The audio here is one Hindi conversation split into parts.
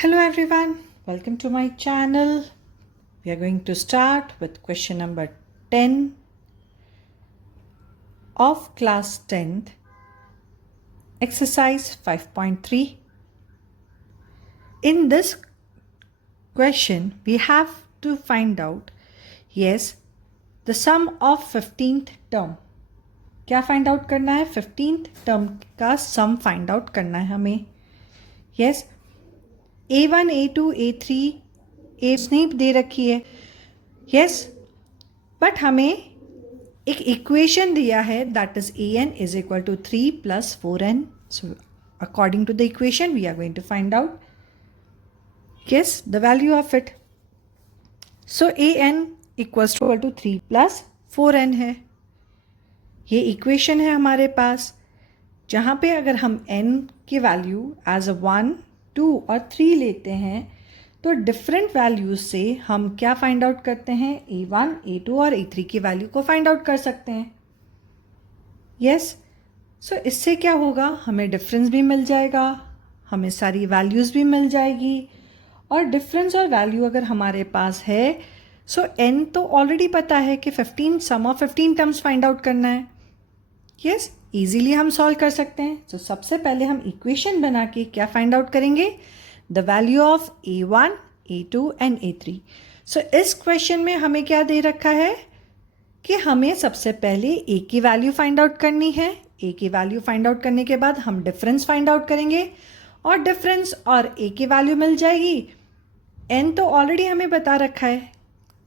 Hello everyone, welcome to my channel. We are going to start with question number 10 of class 10th, exercise 5.3. In this question, we have to find out, the sum of 15th term. क्या find out करना है? 15th term का sum find out करना है हमें. Yes. A1, A2, A3, A नहीं दे रखी है. Yes, but हमें एक इक्वेशन दिया है that is an is equal to 3 plus 4n. So according to the equation we are going to find out the value of it. So an equals to 3 plus 4n है. ये इक्वेशन है हमारे पास, जहाँ पे अगर हम n की वैल्यू एज अ 1, 2 और 3 लेते हैं तो डिफरेंट वैल्यूज से हम क्या फाइंड आउट करते हैं? A1, A2 और A3 की वैल्यू को फाइंड आउट कर सकते हैं. सो इससे क्या होगा? हमें डिफरेंस भी मिल जाएगा, हमें सारी वैल्यूज़ भी मिल जाएगी. और डिफरेंस और वैल्यू अगर हमारे पास है सो n तो ऑलरेडी पता है कि 15 सम ऑफ 15 टर्म्स फाइंड आउट करना है. इजीली हम सॉल्व कर सकते हैं. तो सबसे पहले हम इक्वेशन बना के क्या फाइंड आउट करेंगे? The value of A1, A2 and A3. सो इस क्वेश्चन में हमें क्या दे रखा है कि हमें सबसे पहले A की वैल्यू फाइंड आउट करनी है. A की वैल्यू फाइंड आउट करने के बाद हम डिफरेंस फाइंड आउट करेंगे और डिफरेंस और A की वैल्यू मिल जाएगी. n तो ऑलरेडी हमें बता रखा है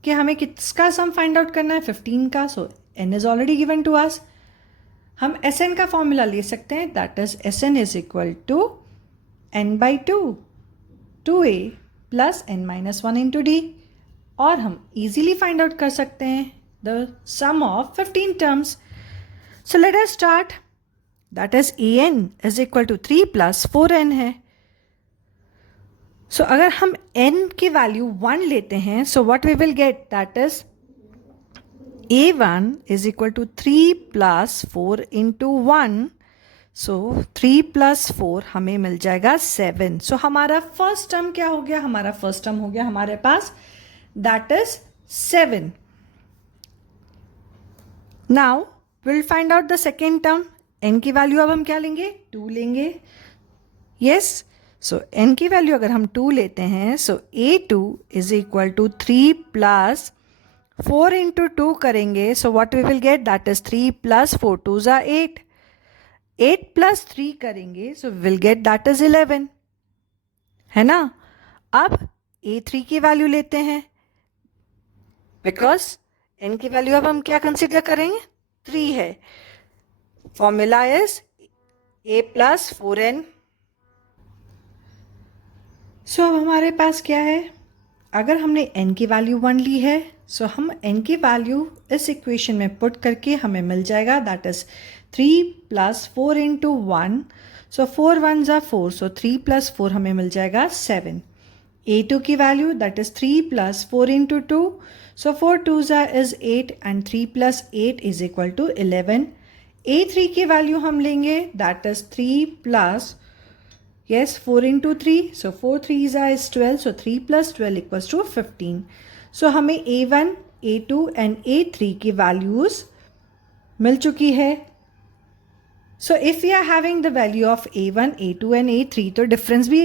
कि हमें किसका सम फाइंड आउट करना है? 15 का. So n is already given to us. हम Sn का फॉर्मूला ले सकते हैं, that is Sn is equal to n/2 2a plus n-1 into D. और हम इजीली फाइंड आउट कर सकते हैं the sum of 15 terms. So let us start. That is an is equal to 3 plus 4n है. सो अगर हम n की वैल्यू 1 लेते हैं so what we will get? That is A1 is equal to 3 plus 4 into 1. So 3 plus 4 हमें मिल जाएगा 7. So हमारा फर्स्ट टर्म क्या हो गया? हमारा फर्स्ट टर्म हो गया हमारे पास, that is 7. Now we'll find out the second term. n की वैल्यू अब हम क्या लेंगे? 2 लेंगे. Yes. So n की वैल्यू अगर हम 2 लेते हैं so A2 is equal to 3 plus 4 into 2 करेंगे so what we will get? That is 3 plus 4 2s are 8. 8 plus 3 करेंगे so we will get that is 11. है ना? अब A3 की वैल्यू लेते हैं बिकॉज n की वैल्यू अब हम क्या कंसिडर करेंगे? 3 है. Formula is a plus 4n. सो अब हमारे पास क्या है? अगर हमने n की वैल्यू 1 ली है सो हम n की वैल्यू इस इक्वेशन में पुट करके हमें मिल जाएगा, that is 3 plus 4 into 1. So 4 1s are 4. So 3 plus 4 हमें मिल जाएगा 7. A2 की value that is 3 plus 4 into 2. So 4 2s are is 8 and 3 plus 8 is equal to 11. A3 की वैल्यू हम लेंगे that is 3 plus 4 into 3. So 4 3s are is 12. So 3 plus 12 equals to 15. So हमें A1, A2 and A3 की values मिल चुकी है. So if we are having the value of A1, A2 and A3 तो difference भी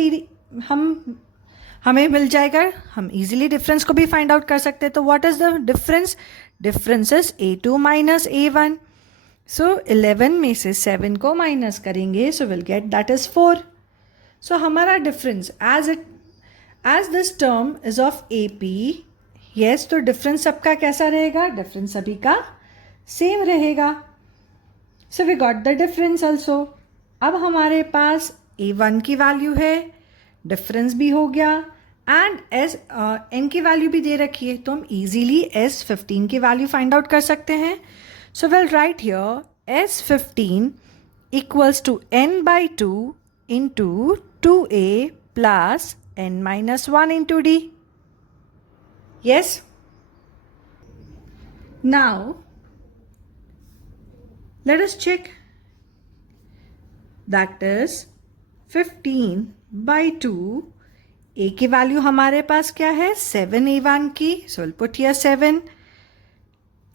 हमें मिल जाएगा. हम easily difference को भी find out कर सकते हैं. तो what is the difference? Difference is A2 minus A1. So 11 में से 7 को minus करेंगे so we'll get that is 4. So हमारा difference as this term is of AP. तो डिफरेंस सबका कैसा रहेगा? डिफरेंस सभी का सेम रहेगा. So we got the difference also. अब हमारे पास A1 की वैल्यू है, डिफरेंस भी हो गया एंड n की वैल्यू भी दे रखी है तो हम इजीली S15 की वैल्यू फाइंड आउट कर सकते हैं. So will write here S15 equals to n/2 into 2a plus n-1 into d. Yes? Now, let us check. That is 15/2 A की वैल्यू हमारे पास क्या है 7a1 की, so will put here 7.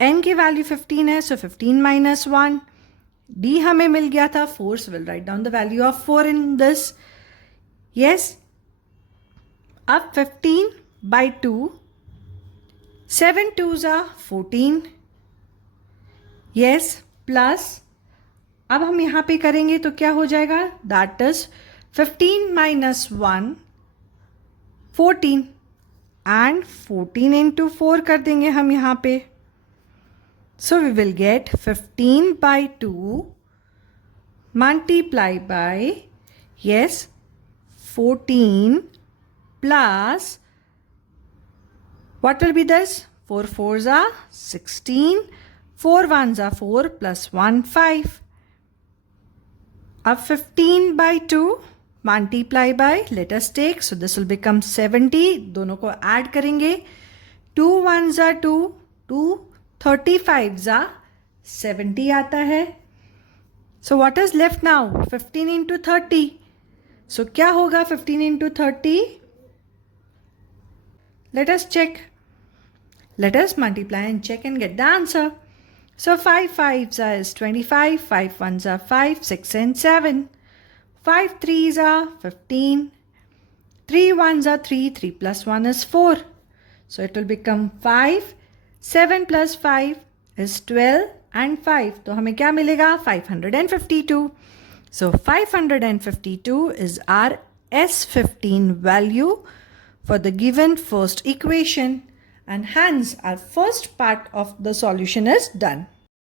N की वैल्यू 15 है, सो 15 माइनस 1. डी हमें मिल गया था 4, सो will write down the value of 4 in this. Yes, अब 15 by 2, 7 2s are 14. Yes, plus अब हम यहाँ पे करेंगे तो क्या हो जाएगा, that is 15 minus 1 14, and 14 into 4 कर देंगे हम यहाँ पे. So we will get 15 by 2 multiply by, yes, 14 plus, what will be this? 4 4s are 16, 4 1s are 4 plus 1 5. अब 15 by 2 multiply by, let us take, so this will become 70. दोनों को add करेंगे, 2 1s are 2, 2 35s are 70 आता है. So what is left now? 15 into 30. So क्या होगा 15 into 30? Let us check. Let us multiply and check and get the answer. So 5 5s is 25, 5 1s are 5, 6 and 7. 5 3s are 15, 3 1s are 3, 3 plus 1 is 4. So it will become 5, 7 plus 5 is 12 and 5. तो हमें क्या मिलेगा 552. So 552 is our S15 value for the given first equation, and hence our first part of the solution is done.